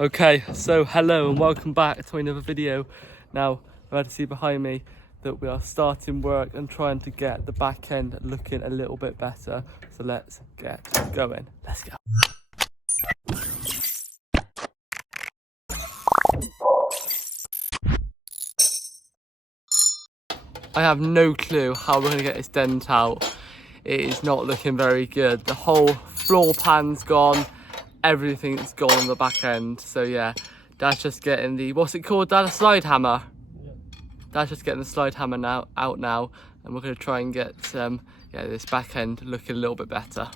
Okay, so hello and welcome back to another video. Now, I'm about to see behind me that we are starting work and trying to get the back end looking a little bit better. So let's get going. Let's go. I have no clue how we're going to get this dent out. It is not looking very good. The whole floor pan's gone. Everything's gone on the back end. So yeah, Dad's just getting the, what's it called, Dad? A slide hammer? Yeah. Dad's just getting the slide hammer out now. And we're going to try and get this back end looking a little bit better.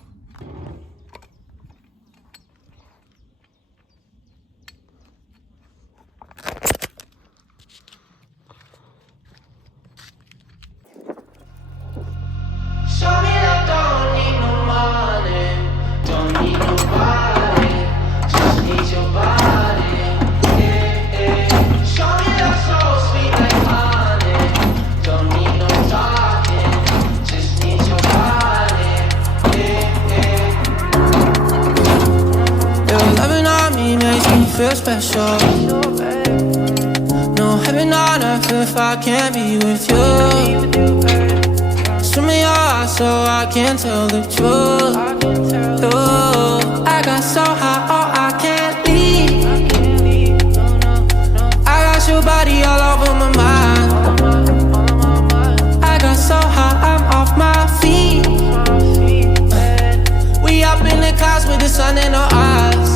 Feel special. No heaven on earth if I can't be with you. Swim in your eyes so I can tell the truth. Ooh, I got so high, oh I can't leave. I got your body all over my mind. I got so high, I'm off my feet. We up in the clouds with the sun in our eyes.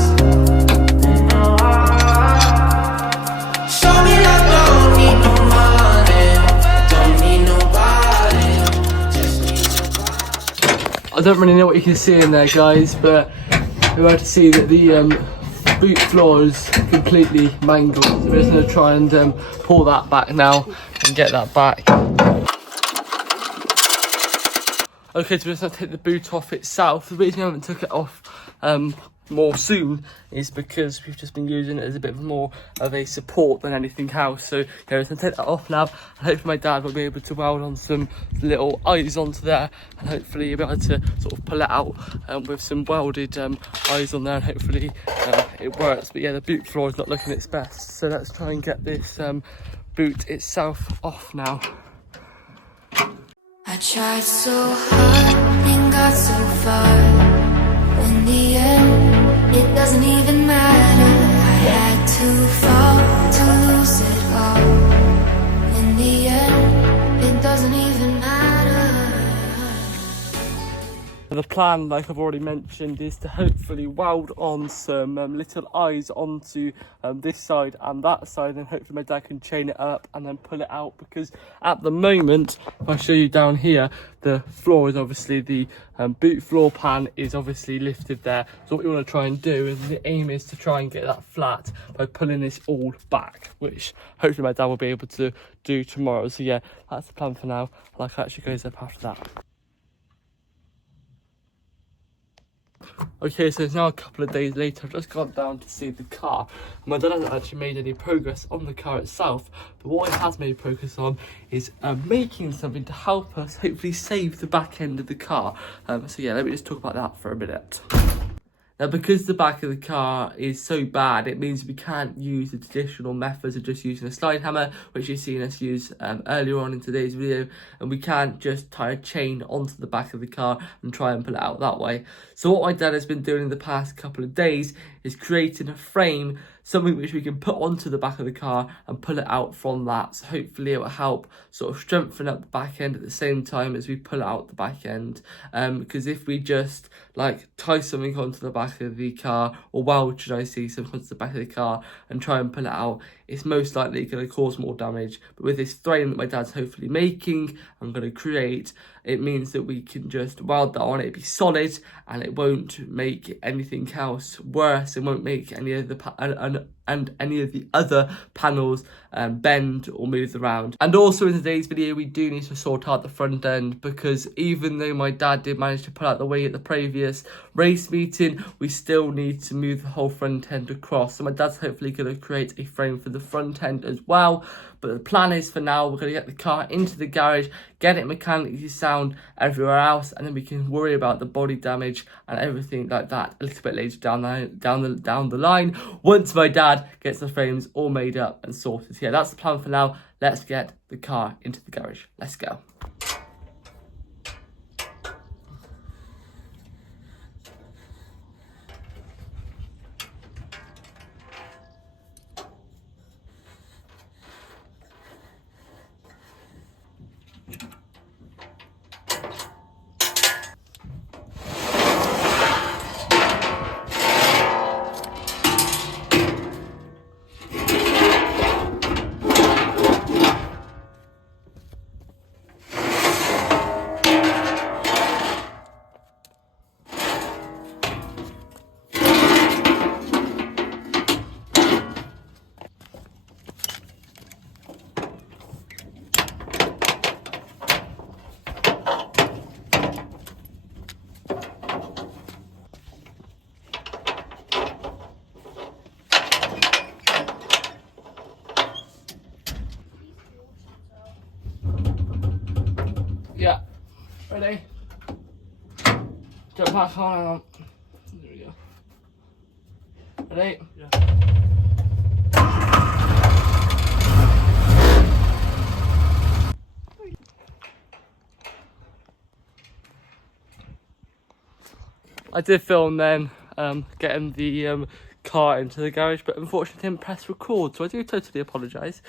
I don't really know what you can see in there, guys, but we're about to see that the boot floor is completely mangled. So we're just going to try and pull that back now and get that back. Okay, so we're just going to take the boot off itself. The reason we haven't took it off more soon is because we've just been using it as a bit more of a support than anything else. So yeah, we're going to take that off now, and hopefully my dad will be able to weld on some little eyes onto there, and hopefully he'll be able to sort of pull it out with some welded eyes on there, and hopefully it works. But yeah, the boot floor is not looking its best, so let's try and get this boot itself off now. I tried so hard and got so far. In the end, it doesn't even matter. I had to fall to lose it all. In the end, it doesn't even matter. The plan, like I've already mentioned, is to hopefully weld on some little eyes onto this side and that side, and hopefully my dad can chain it up and then pull it out, because at the moment, if I show you down here, the floor is obviously, the boot floor pan is obviously lifted there. So what we want to try and do, and the aim is to try and get that flat by pulling this all back, which hopefully my dad will be able to do tomorrow. So yeah, that's the plan for now. Like, that actually goes up after that. Okay, so it's now a couple of days later. I've just gone down to see the car. My dad hasn't actually made any progress on the car itself, but what he has made progress on is making something to help us hopefully save the back end of the car. So yeah, let me just talk about that for a minute. Now, because the back of the car is so bad, it means we can't use the traditional methods of just using a slide hammer, which you've seen us use earlier on in today's video, and we can't just tie a chain onto the back of the car and try and pull it out that way. So what my dad has been doing in the past couple of days is creating a frame, something which we can put onto the back of the car and pull it out from that. So hopefully it will help sort of strengthen up the back end at the same time as we pull out the back end. Because if we just like tie something onto the back of the car, or weld, should I say, something onto the back of the car and try and pull it out, it's most likely going to cause more damage. But with this frame that my dad's hopefully making, I'm going to create, it means that we can just weld that on. It'll be solid and it won't make anything else worse. It won't make any of the and any of the other panels bend or move around. And also in today's video we do need to sort out the front end, because even though my dad did manage to pull out the way at the previous race meeting, we still need to move the whole front end across. So my dad's hopefully going to create a frame for the front end as well. But the plan is, for now, we're going to get the car into the garage, get it mechanically sound everywhere else, and then we can worry about the body damage and everything like that a little bit later down the line, once my dad gets the frames all made up and sorted. Yeah, that's the plan for now. Let's get the car into the garage. Let's go. Yeah, ready? Jump back on. There we go. Ready? Yeah. I did film then getting the car into the garage, but unfortunately didn't press record, so I do totally apologise.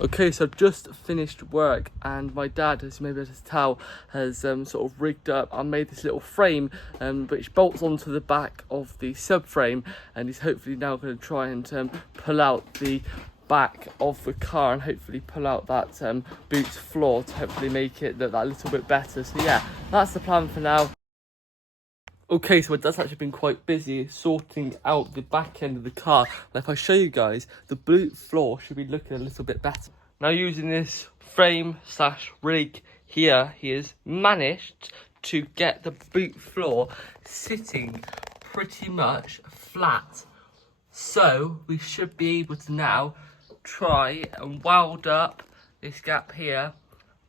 Okay, so I've just finished work, and my dad, as you may be able to tell, has sort of rigged up and made this little frame which bolts onto the back of the subframe, and he's hopefully now going to try and pull out the back of the car and hopefully pull out that boot floor to hopefully make it look that little bit better. So yeah, that's the plan for now. Okay, so my dad's actually been quite busy sorting out the back end of the car. And if I show you guys, the boot floor should be looking a little bit better. Now, using this frame slash rig here, he has managed to get the boot floor sitting pretty much flat. So we should be able to now try and weld up this gap here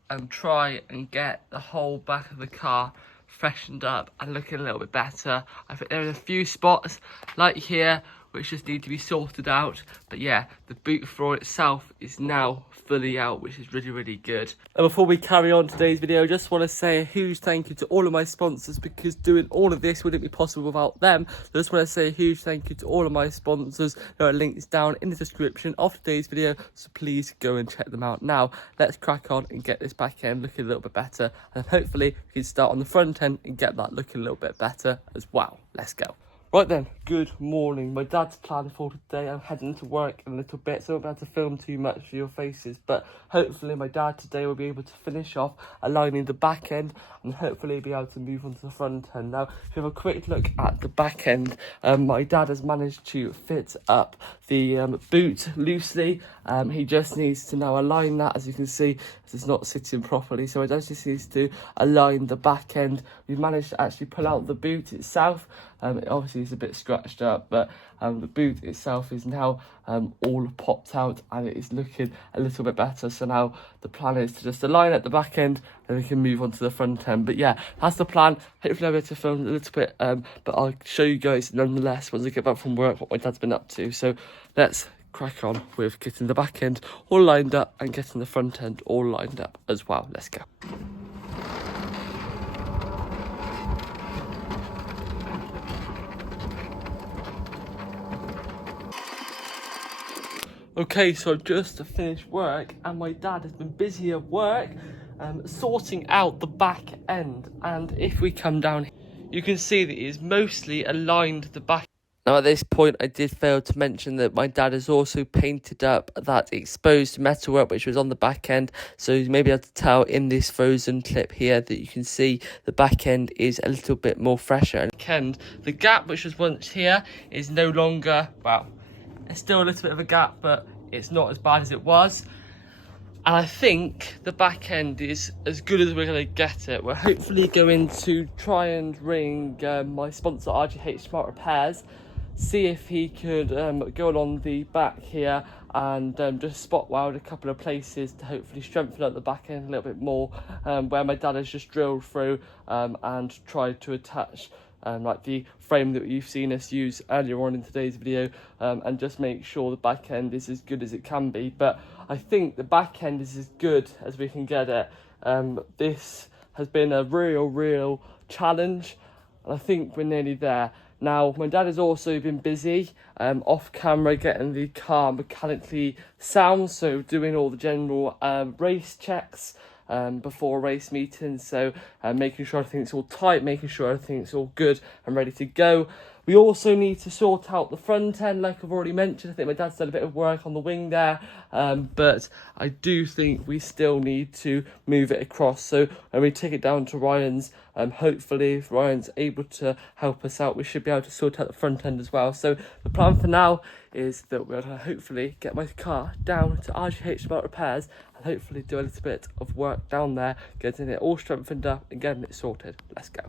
and try and get the whole back of the car freshened up and looking a little bit better. I think there are a few spots like here which just need to be sorted out, but yeah, the boot floor itself is now fully out, which is really good. And before we carry on today's video, I just want to say a huge thank you to all of my sponsors, because doing all of this wouldn't be possible without them. I just want to say a huge thank you to all of my sponsors. There are links down in the description of today's video, so please go and check them out. Now let's crack on and get this back end looking a little bit better, and hopefully we can start on the front end and get that looking a little bit better as well. Let's go. Right then, good morning. My dad's plan for today, I'm heading to work in a little bit, so I won't be able to film too much for your faces, but hopefully my dad today will be able to finish off aligning the back end and hopefully be able to move on to the front end. Now, if you have a quick look at the back end, my dad has managed to fit up the boot loosely. He just needs to now align that, as you can see, it's not sitting properly, so my dad just needs to align the back end. We've managed to actually pull out the boot itself. It obviously is a bit scratched up, but the boot itself is now all popped out and it is looking a little bit better. So now the plan is to just align at the back end and we can move on to the front end. But yeah, that's the plan. Hopefully I'll be able to film a little bit, but I'll show you guys nonetheless once I get back from work what my dad's been up to. So let's crack on with getting the back end all lined up and getting the front end all lined up as well. Let's go. Okay, so I've just finished work and my dad has been busy at work sorting out the back end, and if we come down, you can see that he's mostly aligned the back. Now at this point I did fail to mention that my dad has also painted up that exposed metalwork which was on the back end, so you may be able to tell in this frozen clip here that you can see the back end is a little bit more fresher. And the gap which was once here is no longer, well, it's still a little bit of a gap, but it's not as bad as it was. And I think the back end is as good as we're going to get it. We're hopefully going to try and ring my sponsor RGH Smart Repairs, see if he could go along the back here and just spot weld a couple of places to hopefully strengthen up the back end a little bit more, where my dad has just drilled through and tried to attach like the frame that you've seen us use earlier on in today's video, and just make sure the back end is as good as it can be. But I think the back end is as good as we can get it. This has been a real challenge, and I think we're nearly there. Now, my dad has also been busy off camera getting the car mechanically sound, so doing all the general race checks before race meetings, so making sure everything's all tight, making sure everything's all good and ready to go. We also need to sort out the front end, like I've already mentioned. I think my dad's done a bit of work on the wing there, but I do think we still need to move it across. So when we take it down to Ryan's, hopefully if Ryan's able to help us out, we should be able to sort out the front end as well. So the plan for now is that we're going to hopefully get my car down to RGH Smart Repairs and hopefully do a little bit of work down there, getting it all strengthened up and getting it sorted. Let's go.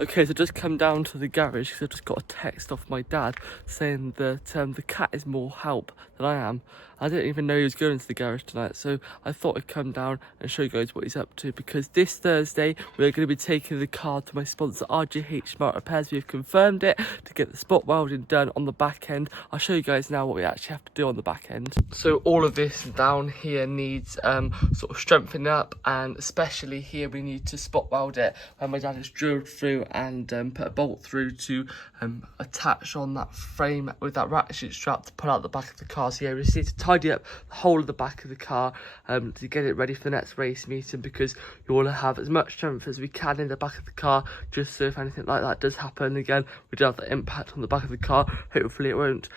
Okay, so just come down to the garage because I just got a text off my dad saying that the cat is more help than I am. I didn't even know he was going to the garage tonight, so I thought I'd come down and show you guys what he's up to, because this Thursday we're going to be taking the car to my sponsor RGH Smart Repairs. We've confirmed it to get the spot welding done on the back end. I'll show you guys now what we actually have to do on the back end. So all of this down here needs sort of strengthening up, and especially here we need to spot weld it, where my dad has drilled through and put a bolt through to attach on that frame with that ratchet strap to pull out the back of the car. So yeah, we just need to tidy up the whole of the back of the car to get it ready for the next race meeting, because you want to have as much strength as we can in the back of the car, just so if anything like that does happen again, we don't have that impact on the back of the car. Hopefully it won't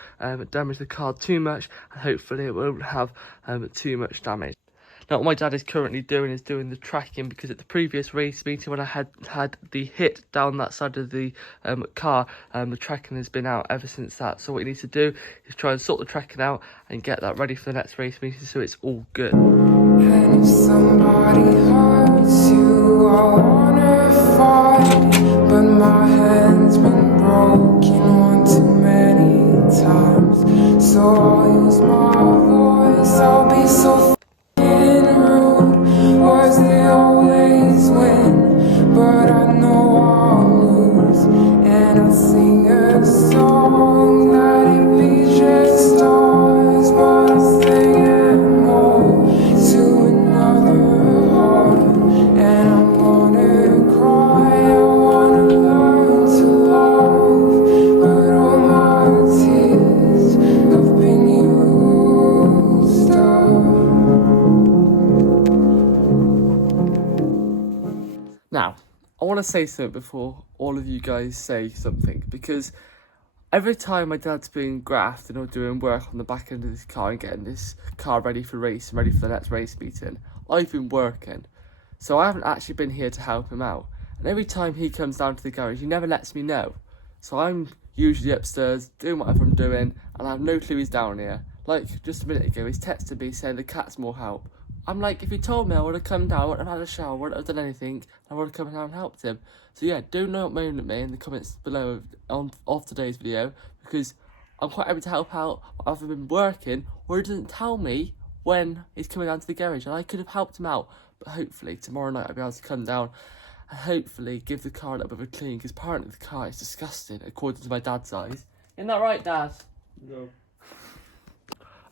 damage the car too much, and hopefully it won't have too much damage. Now what my dad is currently doing is doing the tracking, because at the previous race meeting when I had the hit down that side of the car, the tracking has been out ever since that. So what you need to do is try and sort the tracking out and get that ready for the next race meeting so it's all good. And if somebody hurts you, I wanna fight, but my hand's been broken one too many times. So I'll use my voice, I'll be so rude. Words they always win, but I know I'll lose. And I sing a song that it be just ours, but I sing it more to another heart. And I'm gonna cry, I wanna learn to love, but all my tears have been used up. Now, I want to say something before all of you guys say something, because every time my dad's been grafting or doing work on the back end of this car and getting this car ready for race and ready for the next race meeting, I've been working. So I haven't actually been here to help him out. And every time he comes down to the garage, he never lets me know. So I'm usually upstairs doing whatever I'm doing, and I have no clue he's down here. Like just a minute ago, he's texted me saying the cat's more help. I'm like, if he told me, I would have come down, I would have had a shower, I wouldn't have done anything, I would have come down and helped him. So yeah, do not moan at me in the comments below of today's video, because I'm quite happy to help out. I've either been working, or he doesn't tell me when he's coming down to the garage, and I could have helped him out. But hopefully tomorrow night I'll be able to come down and hopefully give the car a little bit of a clean, because apparently the car is disgusting according to my dad's eyes. Isn't that right, Dad? No.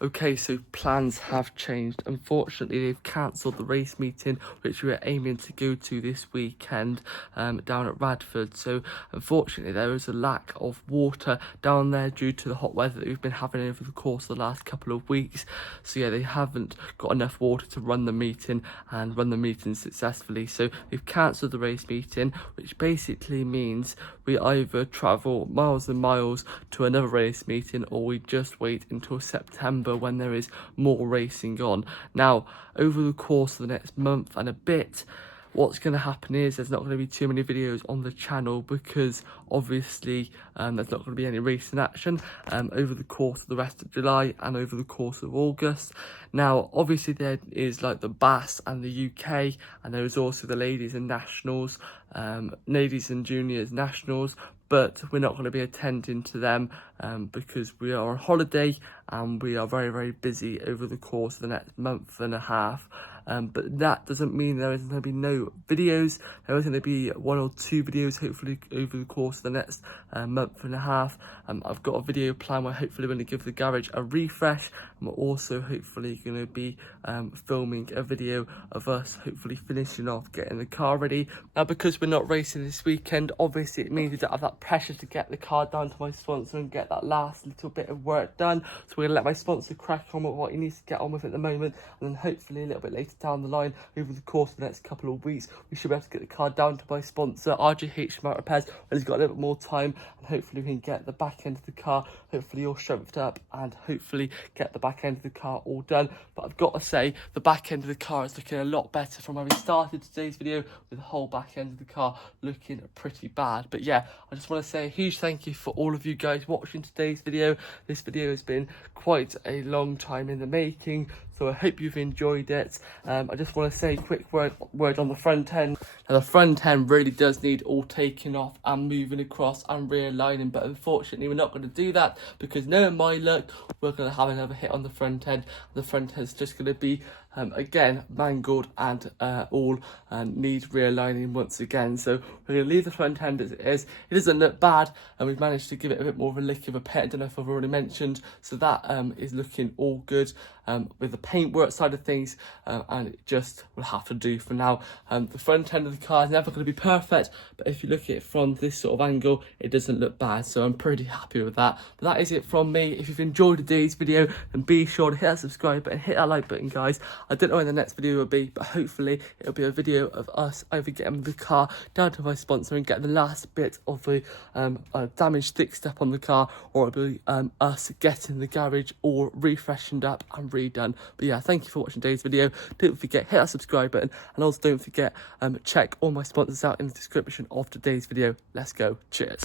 Okay, so plans have changed. Unfortunately, they've cancelled the race meeting, which we were aiming to go to this weekend down at Radford. So, unfortunately, there is a lack of water down there due to the hot weather that we've been having over the course of the last couple of weeks. So, yeah, they haven't got enough water to run the meeting and run the meeting successfully. So, they've cancelled the race meeting, which basically means we either travel miles and miles to another race meeting, or we just wait until September when there is more racing on. Now, over the course of the next month and a bit, what's going to happen is there's not going to be too many videos on the channel, because obviously there's not going to be any racing action over the course of the rest of July and over the course of August. Now, obviously there is like the BAS and the UK, and there is also the ladies and nationals, ladies and juniors nationals, but we're not going to be attending to them because we are on holiday and we are very, very busy over the course of the next month and a half. But that doesn't mean there isn't going to be no videos. There is going to be 1 or 2 videos hopefully over the course of the next month and a half. I've got a video plan where hopefully we're going to give the garage a refresh, and we're also hopefully going to be filming a video of us hopefully finishing off getting the car ready. Now, because we're not racing this weekend, obviously it means we don't have that pressure to get the car down to my sponsor and get that last little bit of work done. So we're going to let my sponsor crack on with what he needs to get on with at the moment, and then hopefully a little bit later down the line, over the course of the next couple of weeks, we should be able to get the car down to my sponsor, RGH Smart Repairs, when he's got a little bit more time, and hopefully we can get the back end of the car hopefully all strengthened up, and hopefully get the back end of the car all done. But I've got to say, the back end of the car is looking a lot better from where we started today's video, with the whole back end of the car looking pretty bad. But yeah, I just want to say a huge thank you for all of you guys watching today's video. This video has been quite a long time in the making, so I hope you've enjoyed it. I just want to say a quick word on the front end. Now, the front end really does need all taking off and moving across and realigning, but unfortunately we're not going to do that, because knowing my luck, we're going to have another hit on the front end. The front end is just going to be again mangled and all need realigning once again. So we're going to leave the front end as it is. It doesn't look bad, and we've managed to give it a bit more of a lick of a paint. I don't know if I've already mentioned, so that is looking all good with the paintwork side of things, and it just will have to do for now. The front end of the car is never going to be perfect, but if you look at it from this sort of angle, it doesn't look bad, so I'm pretty happy with that. But that is it from me. If you've enjoyed today's video, then be sure to hit that subscribe button, hit that like button, guys. I don't know when the next video will be, but hopefully it'll be a video of us either getting the car down to my sponsor and getting the last bit of the damaged thick step on the car, or it'll be us getting the garage all refreshened up and redone. But yeah, thank you for watching today's video. Don't forget, hit that subscribe button, and also don't forget, check all my sponsors out in the description of today's video. Let's go. Cheers.